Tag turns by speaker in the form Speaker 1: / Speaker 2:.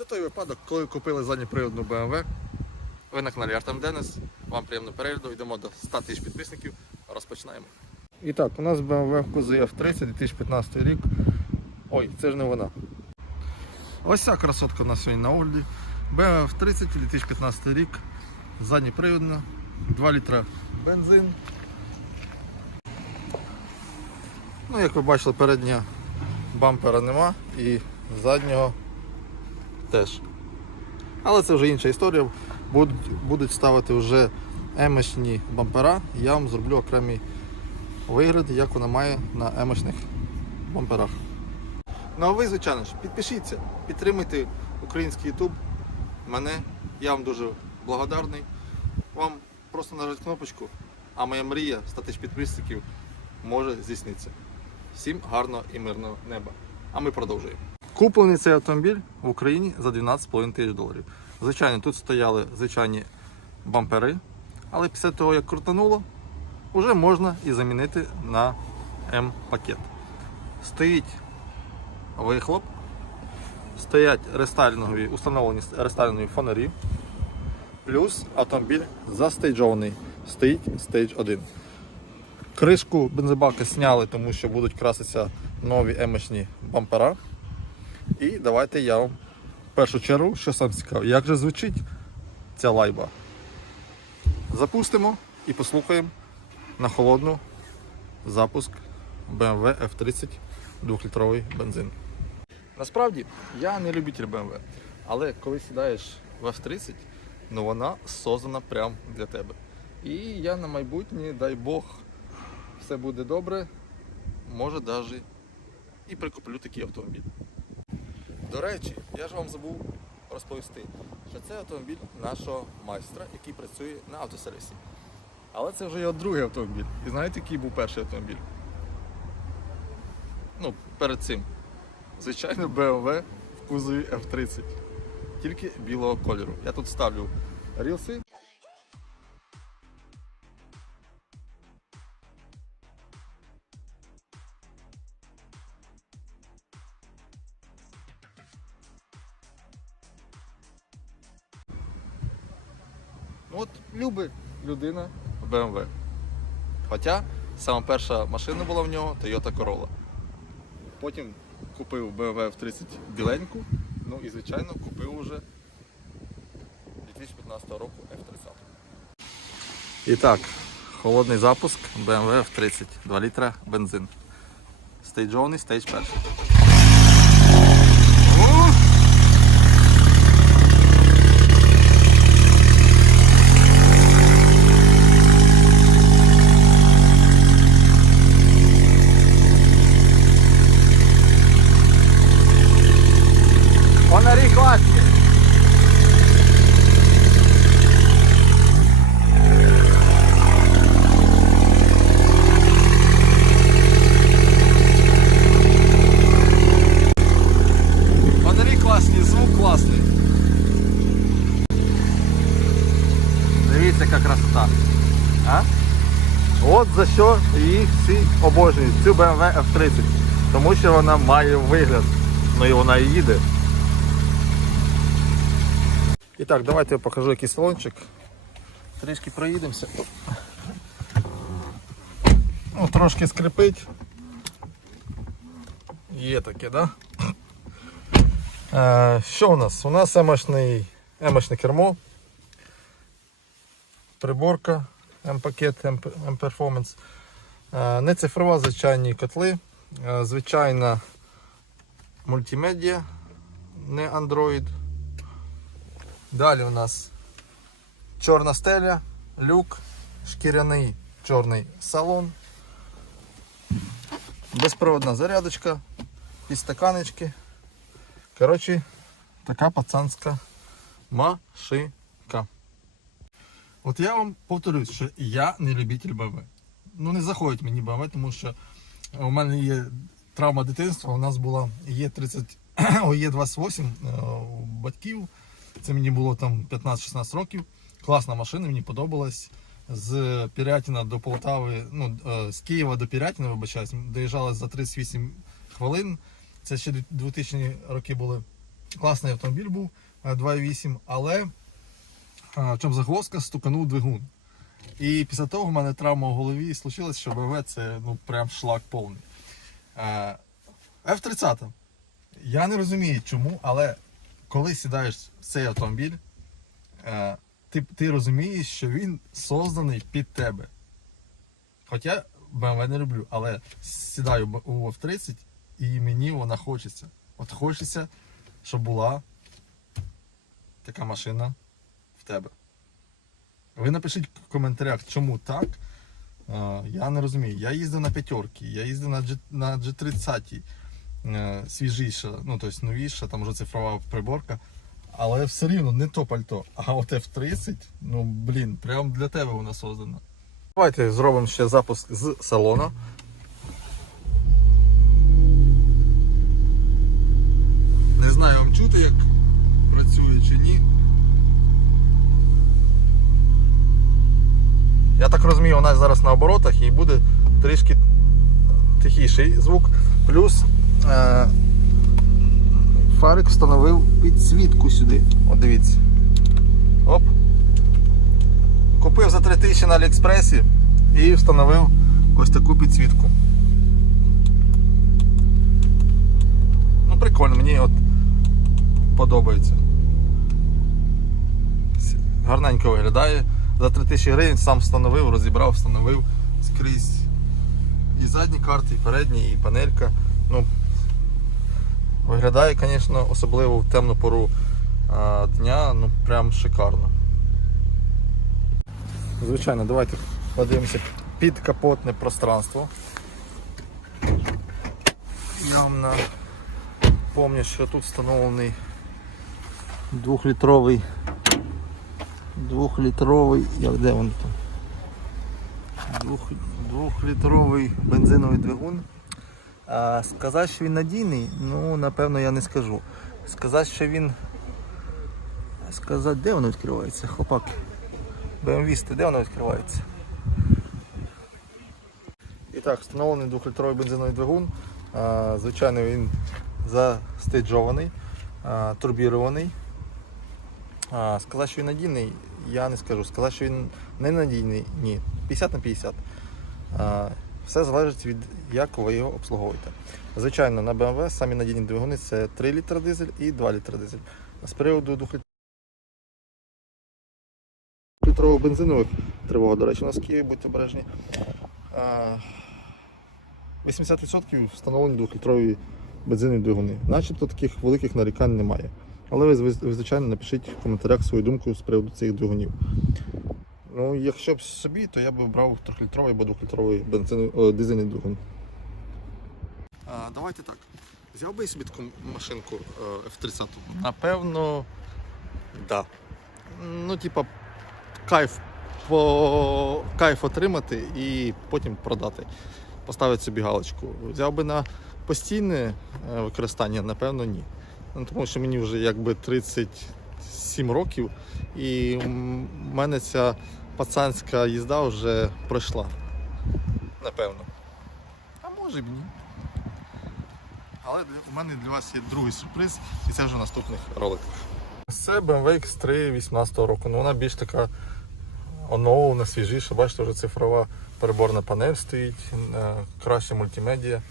Speaker 1: Це той випадок, коли купили задньоприводну BMW. Ви на каналі Артем Денис. Вам приємного перегляду. Йдемо до 100 тисяч підписників. Розпочинаємо. І так, у нас BMW кузові F30 2015 рік. Ой, це ж не вона. Ось ця красотка у нас сьогодні на огляді. BMW F30 2015 рік. Задньоприводна, 2 літра бензин. Ну, як ви бачили, передня бампера нема і заднього теж. Але це вже інша історія. Будуть, ставити вже емочні бампера. Я вам зроблю окремий вигляд, як вона має на емочних бамперах. Ну а ви, звичайно ж, підпишіться, підтримуйте український YouTube. Мене, я вам дуже благодарний. Вам просто нажати кнопочку, а моя мрія 100 тисяч підписників може здійснитися. Всім гарного і мирного неба. А ми продовжуємо. Куплений цей автомобіль в Україні за 12,5 тисяч доларів. Звичайно, тут стояли звичайні бампери, але після того, як крутануло, вже можна і замінити на М-пакет. Стоїть вихлоп, стоять рестайлінгові, установлені рестайлінгові фонарі, плюс автомобіль застейджований, стоїть стейдж 1. Кришку бензобака зняли, тому що будуть краситися нові емочні бампера. І давайте я вам в першу чергу, що сам цікаво, як же звучить ця лайба. Запустимо і послухаємо на холодну запуск BMW F30 2-літровий бензин. Насправді я не любитель BMW, але коли сідаєш в F30, ну вона создана прямо для тебе. І я на майбутнє, дай Бог, все буде добре, може навіть і прикуплю такий автомобіль. До речі, я ж вам забув розповісти, що це автомобіль нашого майстра, який працює на автосервісі. Але це вже його другий автомобіль. І знаєте, який був перший автомобіль? Ну, перед цим. Звичайно, BMW в кузові F30. Тільки білого кольору. Я тут ставлю рілси. Ну, От любить людина BMW. Хоча сама перша машина була в нього Toyota Corolla. Потім купив BMW F30 біленьку, ну і звичайно купив уже 2015 року F30. І так, холодний запуск BMW F30, 2 літра бензин. Стейджований, стейдж перший. Ух! Фонарі класні. Фонарі класні, звук класний. Дивіться, яка красота. А? От за що їх всі обожнюють, цю BMW F30. Тому що вона має вигляд. Ну і вона їде. І так, давайте я покажу який салончик. Трішки проїдемося. Ну, трошки скрипить. Є таке, да? Е, що у нас? У нас емочне кермо, приборка, М-пакет, М-перформанс. Е, не цифрова, звичайні котли, е, звичайна мультимедіа, не Android. Далі у нас чорна стеля, люк, шкіряний чорний салон, безпроводна зарядочка, підстаканечки. Коротше, така пацанська машинка. От я вам повторюсь, що я не любитель БМВ. Ну не заходить мені БМВ, тому що у мене є травма дитинства. У нас була Є30, Є28 е, у батьків. Це мені було там 15-16 років. Класна машина, мені подобалась. З Пірятіна до Полтави, ну, е, з Києва до Пірятіна, вибачаюсь, доїжджали за 38 хвилин. Це ще 2000 роки були. Класний автомобіль був е, 2.8, але е, в чому загвоздка стуканув двигун. І після того в мене травма в голові случилась, що БМВ це ну прям шлак повний. Е, F30. Я не розумію чому, але коли сідаєш в цей автомобіль, е, ти, ти розумієш, що він созданий під тебе. Хоча BMW не люблю, але сідаю у F30 і мені вона хочеться. От хочеться, щоб була така машина тебе. Ви напишіть в коментарях, чому так. Е, Я не розумію. Я їздив на п'ятерки, я їздив на, G, на G30, е, свіжіша, ну тобто новіша, там вже цифрова приборка. Але все рівно не то пальто. А от F30, ну блін, прям для тебе вона создана. Давайте зробимо ще запуск з салону. Не знаю, вам чути, як працює чи ні. Я так розумію, вона зараз на оборотах і буде трішки тихіший звук. Плюс е, Фарик встановив підсвітку сюди. От дивіться. Оп. Купив за 3000 на Аліекспресі і встановив ось таку підсвітку. Ну, прикольно, мені от подобається. Гарненько виглядає. За 3000 гривень сам встановив, розібрав, встановив скрізь. І задні карти, і передні, і панелька. Ну, виглядає, звісно, особливо в темну пору а, дня, ну прям шикарно. Звичайно, давайте подивимося під капотне пространство. Я вам напомню, що тут встановлений двохлітровий двохлітровий, як де він там? Двох, двохлітровий бензиновий двигун. А сказати, що він надійний, ну напевно я не скажу. Сказати, що він. Сказати, де воно відкривається, хлопак. BMW, де воно відкривається? І так, встановлений 2-літровий бензиновий двигун. А, Звичайно, він застейджований, а, турбірований. А, Сказати, що він надійний, я не скажу. Сказати, що він не надійний, ні. 50 на 50. Все залежить від як ви його обслуговуєте. Звичайно, на BMW самі надійні двигуни це 3 літра дизель і 2 літра дизель. З приводу 2 літрових бензинових тривога, до речі, у нас Києві, будьте обережні. 80% встановлені 2-літрові бензинові двигуни. Начебто таких великих нарікань немає. Але ви, ви, звичайно, напишіть в коментарях свою думку з приводу цих двигунів. Ну, якщо б собі, то я б брав 3-літровий або 2-літровий о, дизельний двигун. А, давайте так. Взяв би я собі таку машинку е, F30? Напевно, да. Ну, типа, кайф, по... кайф отримати і потім продати. Поставити собі галочку. Взяв би на постійне е, використання, напевно, ні. Ну, тому що мені вже якби 37 років, і в мене ця пацанська їзда вже пройшла. Напевно. А може б ні. Але у мене для вас є другий сюрприз, і це вже в наступних роликах. Це BMW X3 18 року. Ну, вона більш така оновлена, свіжіша. Бачите, вже цифрова переборна панель стоїть, е, краща мультимедіа.